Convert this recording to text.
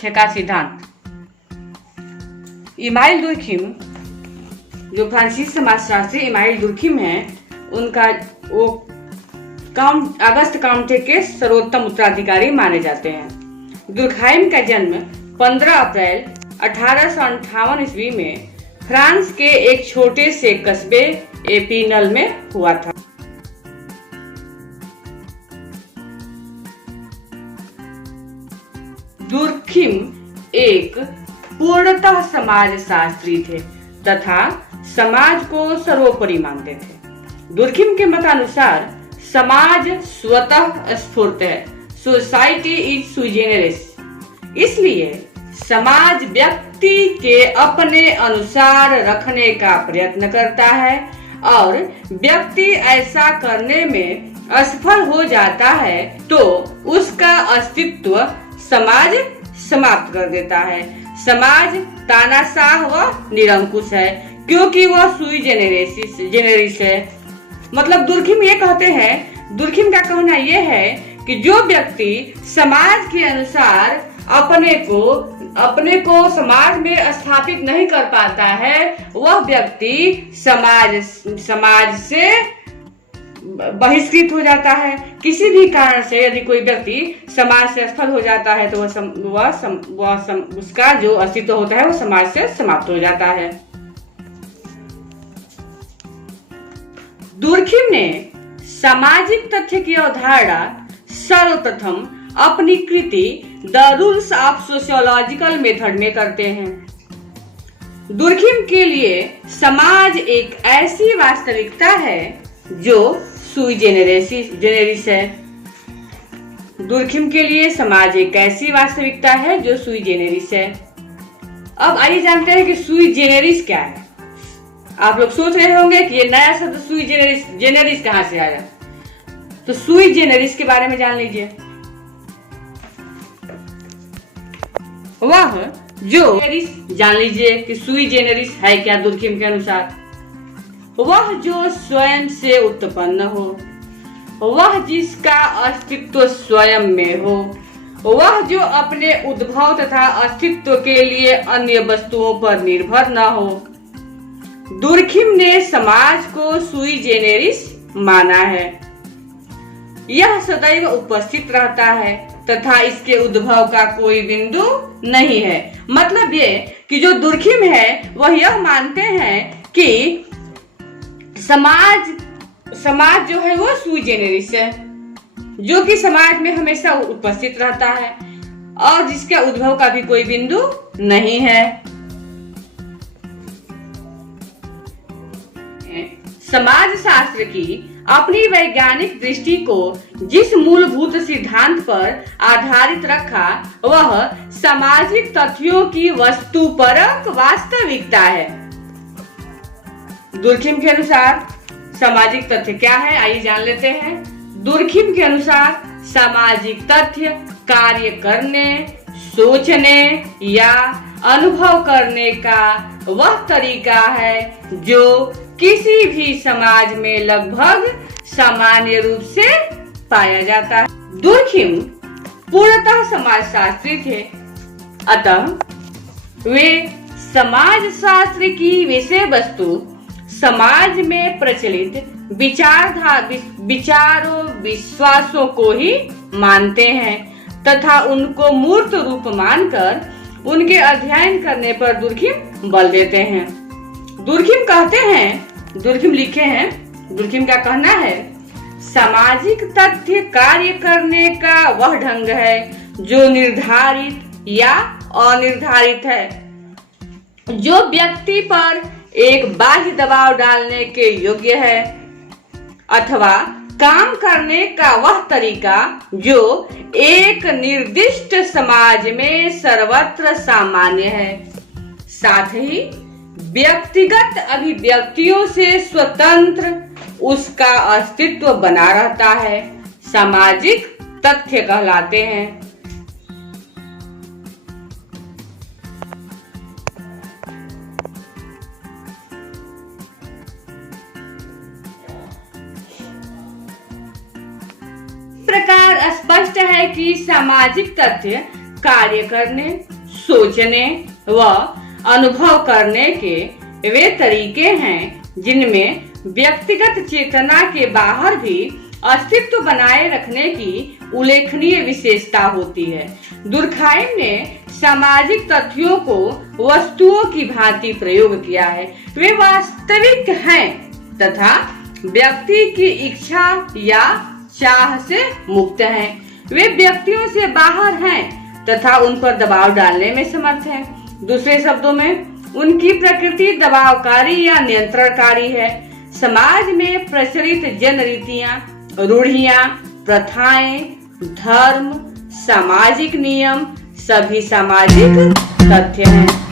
तथ्य का सिद्धांत। इमाइल दुर्खिम, जो फ्रांसीसी समाजशास्त्री इमाइल दुर्खिम है, उनका वो अगस्त काम्टे के सर्वोत्तम उत्तराधिकारी माने जाते हैं। दुर्खिम का जन्म 15 अप्रैल 1858 ईस्वी में फ्रांस के एक छोटे से कस्बे एपिनल में हुआ था। दुर्खिम एक पूर्णतः समाजशास्त्री थे तथा समाज को सर्वोपरि मानते थे। दुर्खिम के मतानुसार समाज स्वतः स्फूर्त है, सोसाइटी इज सुई जेनेरिस। इसलिए समाज व्यक्ति के अपने अनुसार रखने का प्रयत्न करता है और व्यक्ति ऐसा करने में असफल हो जाता है तो उसका अस्तित्व समाज समाप्त कर देता है। समाज तानाशाह व निरंकुश है क्योंकि वह सुई जेनेरिस है। मतलब दुर्खिम ये कहते हैं, दुर्खिम का कहना यह है कि जो व्यक्ति समाज के अनुसार अपने को समाज में स्थापित नहीं कर पाता है, वह व्यक्ति समाज से बहिष्कृत हो जाता है। किसी भी कारण से यदि कोई व्यक्ति समाज से असफल हो जाता है तो उसका जो अस्तित्व होता है वो समाज से समाप्त हो जाता है। दुर्खिम ने सामाजिक तथ्य की अवधारणा सर्वप्रथम अपनी कृति the rules of sociological method में करते हैं। दुर्खिम के लिए समाज एक ऐसी वास्तविकता है जो सुई जेनेरिस है। दुर्खिम के लिए समाज एक ऐसी वास्तविकता है जो सुई जेनेरिस है। अब आइए जानते हैं कि सुई जेनेरिस क्या है। आप लोग सोच रहे होंगे कि ये नया शब्द सुई जेनेरिस कहां से आया। तो सुई जेनेरिस के बारे में जान लीजिए। वह जो जान लीजिए कि सुई जेनेरिस है क्या। दुर्खिम के अनुसार वह जो स्वयं से उत्पन्न हो, वह जिसका अस्तित्व स्वयं में हो, वह जो अपने उद्भव तथा अस्तित्व के लिए अन्य वस्तुओं पर निर्भर न हो। दुर्खिम ने समाज को सुई जेनेरिस माना है। यह सदैव उपस्थित रहता है तथा इसके उद्भव का कोई बिंदु नहीं है। मतलब ये कि जो दुर्खिम है वह यह मानते हैं कि समाज जो है वो सुई जेनेरिस है, जो कि समाज में हमेशा उपस्थित रहता है और जिसका उद्भव का भी कोई बिंदु नहीं है। समाज शास्त्र की अपनी वैज्ञानिक दृष्टि को जिस मूलभूत सिद्धांत पर आधारित रखा वह सामाजिक तथ्यों की वस्तुपरक वास्तविकता है। दुर्खिम के अनुसार सामाजिक तथ्य क्या है, आइए जान लेते हैं। दुर्खिम के अनुसार सामाजिक तथ्य कार्य करने, सोचने या अनुभव करने का वह तरीका है जो किसी भी समाज में लगभग सामान्य रूप से पाया जाता है। दुर्खिम पूर्णतः समाजशास्त्री थे, अतः वे समाजशास्त्र की विषय वस्तु समाज में प्रचलित विचारों विश्वासों को ही मानते हैं तथा उनको मूर्त रूप मानकर उनके अध्ययन करने पर दुर्खिम बल देते हैं। दुर्खिम कहते हैं, दुर्खिम लिखे हैं, दुर्खिम का कहना है, सामाजिक तथ्य कार्य करने का वह ढंग है जो निर्धारित या अनिर्धारित है, जो व्यक्ति पर एक बाह्य दबाव डालने के योग्य है, अथवा काम करने का वह तरीका जो एक निर्दिष्ट समाज में सर्वत्र सामान्य है, साथ ही व्यक्तिगत अभिव्यक्तियों से स्वतंत्र उसका अस्तित्व बना रहता है, सामाजिक तथ्य कहलाते हैं। प्रकार स्पष्ट है कि सामाजिक तथ्य कार्य करने सोचने व अनुभव करने के वे तरीके हैं जिनमें व्यक्तिगत चेतना के बाहर भी अस्तित्व बनाए रखने की उल्लेखनीय विशेषता होती है। दुर्खाइम ने सामाजिक तथ्यों को वस्तुओं की भांति प्रयोग किया है। वे वास्तविक हैं तथा व्यक्ति की इच्छा या चाह से मुक्त हैं। वे व्यक्तियों से बाहर हैं तथा उन पर दबाव डालने में समर्थ हैं। दूसरे शब्दों में उनकी प्रकृति दबावकारी या नियंत्रणकारी है। समाज में प्रचलित जन रीतियां, रूढ़ियां, प्रथाएं, धर्म, सामाजिक नियम सभी सामाजिक तथ्य हैं।